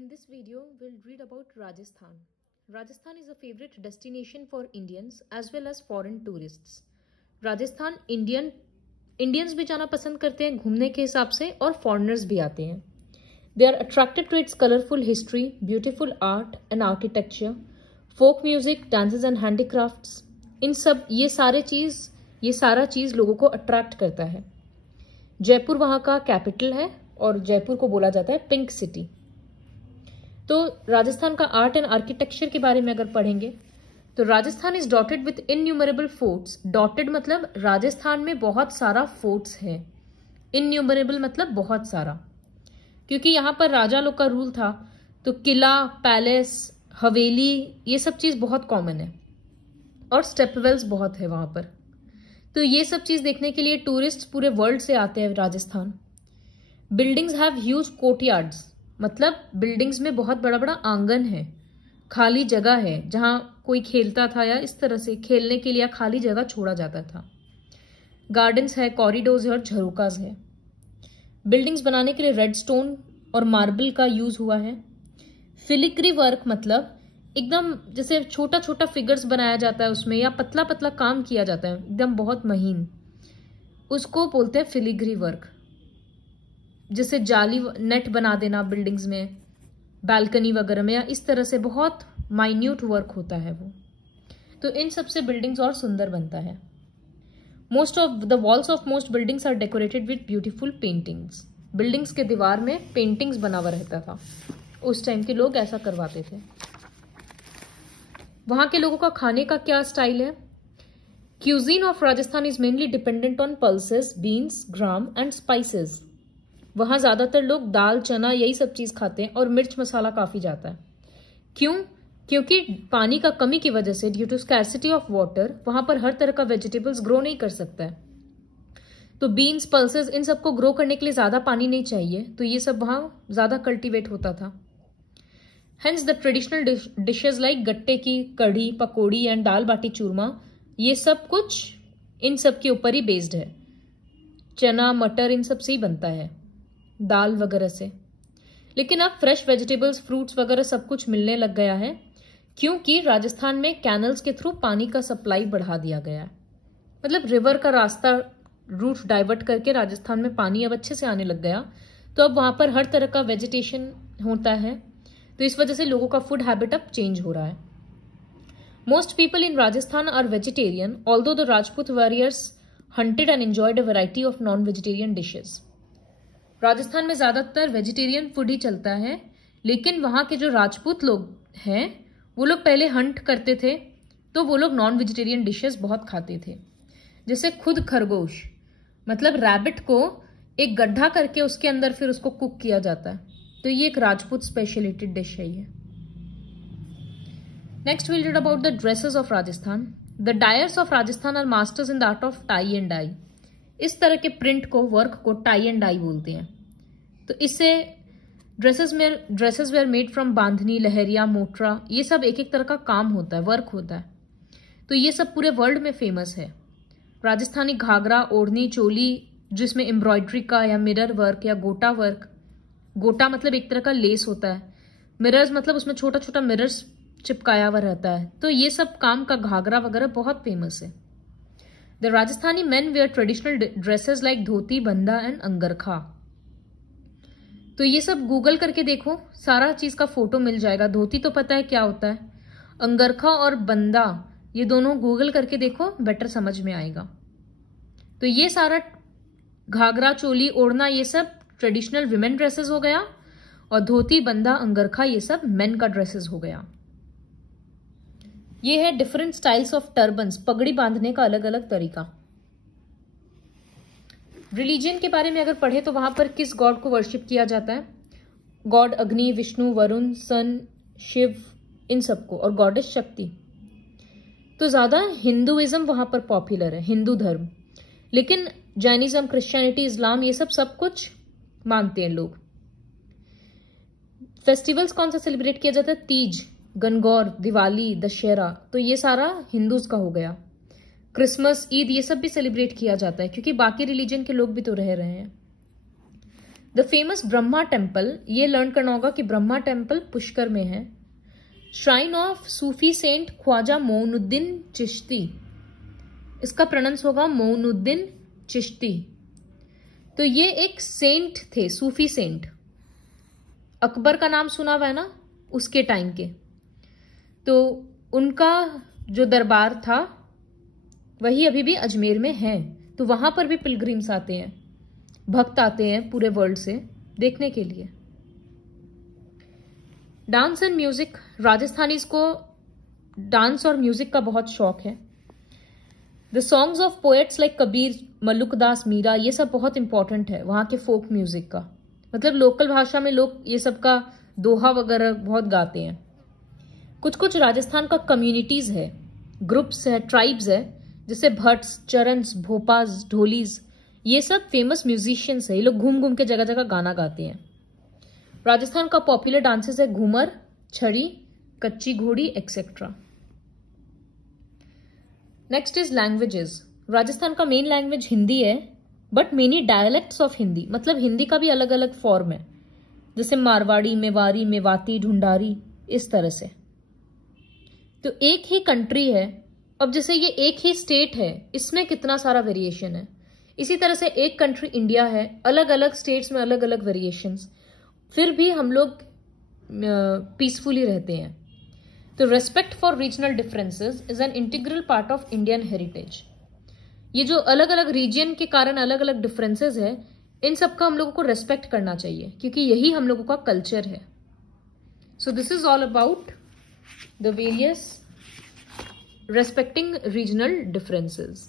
In this video, we'll read about Rajasthan. Rajasthan is a favorite destination for Indians as well as foreign tourists. Rajasthan Indians भी जाना पसंद करते हैं घूमने के हिसाब से और फॉरेनर्स भी आते हैं. They are attracted to its colorful history, beautiful art and architecture, folk music, dances and handicrafts. ये सारा चीज लोगों को अट्रैक्ट करता है. जयपुर वहाँ का कैपिटल है और जयपुर को बोला जाता है पिंक सिटी. तो राजस्थान का आर्ट एंड आर्किटेक्चर के बारे में अगर पढ़ेंगे तो Rajasthan is dotted with innumerable forts. Dotted मतलब राजस्थान में बहुत सारा फोर्ट्स है. इनन्यूमरेबल मतलब बहुत सारा, क्योंकि यहाँ पर राजा लोग का रूल था तो किला, पैलेस, हवेली ये सब चीज बहुत कॉमन है और स्टेपवेल्स बहुत है वहां पर. तो ये सब चीज देखने के लिए टूरिस्ट पूरे वर्ल्ड से आते हैं Rajasthan. Buildings have huge courtyards, मतलब बिल्डिंग्स में बहुत बड़ा बड़ा आंगन है, खाली जगह है जहां कोई खेलता था या इस तरह से खेलने के लिए खाली जगह छोड़ा जाता था. गार्डन्स है, कॉरिडोर्स है और झरोकाज है. बिल्डिंग्स बनाने के लिए रेड स्टोन और मार्बल का यूज हुआ है. फिलिग्री वर्क मतलब एकदम जैसे छोटा छोटा फिगर्स बनाया जाता है उसमें, या पतला पतला काम किया जाता है एकदम बहुत महीन, उसको बोलते हैं फिलिग्री वर्क. जैसे जाली नेट बना देना बिल्डिंग्स में, बालकनी वगैरह में, या इस तरह से बहुत माइन्यूट वर्क होता है वो. तो इन सब से बिल्डिंग्स और सुंदर बनता है. Most of the walls of most buildings are decorated with beautiful paintings. Buildings के दीवार में पेंटिंग्स बना हुआ रहता था. उस टाइम के लोग ऐसा करवाते थे. वहां के लोगों का खाने का क्या स्टाइल है? Cuisine of Rajasthan is mainly dependent on pulses, beans, gram and spices. वहां ज्यादातर लोग दाल, चना यही सब चीज खाते हैं और मिर्च मसाला काफी जाता है. क्यों? क्योंकि पानी का कमी की वजह से, due to scarcity of water, वहां पर हर तरह का वेजिटेबल्स ग्रो नहीं कर सकता है. तो बीन्स, पल्सेस इन सबको ग्रो करने के लिए ज्यादा पानी नहीं चाहिए, तो ये सब वहां ज्यादा कल्टीवेट होता था. Hence the traditional dishes like गट्टे की कढ़ी, पकौड़ी एंड दाल बाटी चूरमा, ये सब कुछ इन सब के ऊपर ही बेस्ड है. चना, मटर इन सब से ही बनता है, दाल वगैरह से. लेकिन अब फ्रेश वेजिटेबल्स, फ्रूट्स वगैरह सब कुछ मिलने लग गया है, क्योंकि राजस्थान में कैनल्स के थ्रू पानी का सप्लाई बढ़ा दिया गया है. मतलब रिवर का रास्ता, रूट डाइवर्ट करके राजस्थान में पानी अब अच्छे से आने लग गया. तो अब वहां पर हर तरह का वेजिटेशन होता है, तो इस वजह से लोगों का फूड हैबिट अब चेंज हो रहा है. Most people in Rajasthan are vegetarian, although the Rajput warriors hunted and enjoyed a variety of non vegetarian dishes. Rajasthan में ज्यादातर वेजिटेरियन फूड ही चलता है, लेकिन वहां के जो राजपूत लोग हैं वो लोग पहले हंट करते थे, तो वो लोग नॉन वेजिटेरियन डिशेस बहुत खाते थे. जैसे खुद खरगोश, मतलब रैबिट को एक गड्ढा करके उसके अंदर फिर उसको कुक किया जाता है. तो ये एक राजपूत स्पेशलिटी डिश है ये. Next will read about the dresses of Rajasthan. The dyers of Rajasthan are masters in the art of tie and dye. इस तरह के प्रिंट को, वर्क को टाई एंड डाई बोलते हैं. तो इससे ड्रेसेस वेयर मेड फ्रॉम बांधनी, लहरिया, मोटरा, ये सब एक एक तरह का काम होता है, वर्क होता है. तो ये सब पूरे वर्ल्ड में फेमस है. राजस्थानी घाघरा, ओढ़नी, चोली जिसमें एम्ब्रॉयडरी का या मिरर वर्क या गोटा वर्क, गोटा मतलब एक तरह का लेस होता है, मिरर्स मतलब उसमें छोटा छोटा मिरर्स चिपकाया हुआ रहता है. तो ये सब काम का घाघरा वगैरह बहुत फेमस है. The Rajasthani men wear traditional dresses like धोती, बंदा एंड अंगरखा. तो ये सब गूगल करके देखो, सारा चीज का फोटो मिल जाएगा. धोती तो पता है क्या होता है, अंगरखा और बंदा ये दोनों गूगल करके देखो, बेटर समझ में आएगा. तो ये सारा घाघरा, चोली, ओढ़ना ये सब ट्रेडिशनल विमेन ड्रेसेस हो गया, और धोती, बंदा, अंगरखा ये सब मेन का ड्रेसेस हो गया. ये है डिफरेंट स्टाइल्स ऑफ टर्बन्स, पगड़ी बांधने का अलग अलग तरीका. रिलीजन के बारे में अगर पढ़े तो वहां पर किस गॉड को वर्शिप किया जाता है? गॉड अग्नि, विष्णु, वरुण, सन, शिव, इन सबको, और गॉडेस शक्ति. तो ज्यादा हिंदुइज्म वहां पर पॉपुलर है, हिंदू धर्म. लेकिन जैनिज्म, क्रिश्चियनिटी, इस्लाम ये सब कुछ मानते हैं लोग. फेस्टिवल्स कौन सा सेलिब्रेट किया जाता है? तीज, गणगौर, दिवाली, दशहरा, तो ये सारा हिंदूज का हो गया. क्रिसमस, ईद ये सब भी सेलिब्रेट किया जाता है, क्योंकि बाकी रिलीजन के लोग भी तो रह रहे हैं. द फेमस ब्रह्मा टेम्पल, ये लर्न करना होगा कि ब्रह्मा टेम्पल पुष्कर में है। Shrine of Sufi saint Khwaja Moinuddin Chishti, इसका प्रोनाउंस होगा मोइनुद्दीन चिश्ती। तो ये एक सेंट थे, सूफी सेंट। अकबर का नाम सुना हुआ है ना, उसके टाइम के। तो उनका जो दरबार था वही अभी भी अजमेर में है। तो वहां पर भी पिलग्रिम्स आते हैं, भक्त आते हैं पूरे वर्ल्ड से देखने के लिए। डांस एंड म्यूजिक, राजस्थानीज को डांस और म्यूजिक का बहुत शौक है। The songs of poets like Kabir, Malukdas, Meera, ये सब बहुत इंपॉर्टेंट है वहां के फोक म्यूजिक का। मतलब लोकल भाषा में लोग ये सब का दोहा वगैरह बहुत गाते हैं। कुछ कुछ राजस्थान का कम्युनिटीज है, ग्रुप्स है, ट्राइब्स है, जैसे भट्ट्स, चरन्स, भोपाज, ढोलीज, ये सब फेमस म्यूजिशियंस है। ये लोग घूम घूम के जगह जगह गाना गाते हैं। राजस्थान का पॉपुलर डांसेस है घूमर, छड़ी, कच्ची घोड़ी etcetera. Next is languages. Rajasthan का मेन लैंग्वेज हिंदी है, but many dialects of Hindi, मतलब हिंदी का भी अलग अलग फॉर्म है, जैसे मारवाड़ी, मेवारी, मेवाती, ढूंढारी, इस तरह से। तो एक ही कंट्री है, अब जैसे ये एक ही स्टेट है, इसमें कितना सारा वेरिएशन है। इसी तरह से एक कंट्री इंडिया है, अलग अलग स्टेट्स में अलग अलग वेरिएशंस, फिर भी हम लोग पीसफुली रहते हैं। तो respect for regional differences is an integral part of Indian heritage. ये जो अलग अलग रीजन के कारण अलग अलग डिफरेंसेस है, इन सबका हम लोगों को रेस्पेक्ट करना चाहिए, क्योंकि यही हम लोगों का कल्चर है। So this is all about the various respecting regional differences.